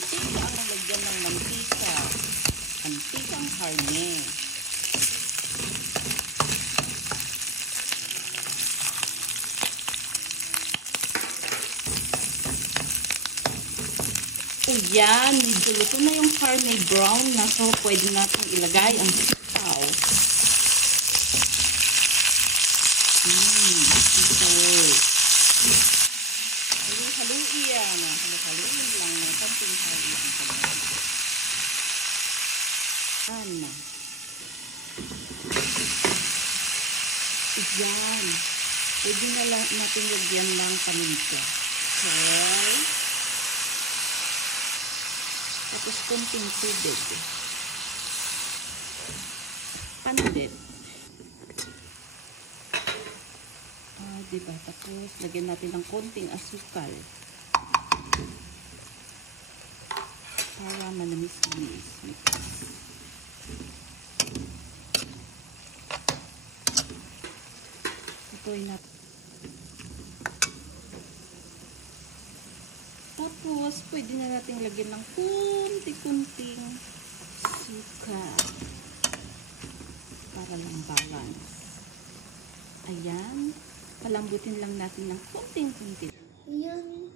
mantika ang lagyan ng mantika. Mantikang karne. O yan, medyo luto na yung karne, brown na. So, pwede natin ilagay ang sitaw. Sitaw. Halu-haluin yan. Halu-haluin lang. Konting haluin lang. Yan. Yan. Pwede na lang natin lagyan ng paminta. Okay. Tapos konting tubig. Pandit. Diba? Tapos lagyan natin ng konting asukal. Para manamis-namis. Ito'y natin. Tapos, pwede na natin lagyan ng kunti-kunting suka para lang balance. Ayan. Palambutin lang natin ng kunting-kunti. Ayan.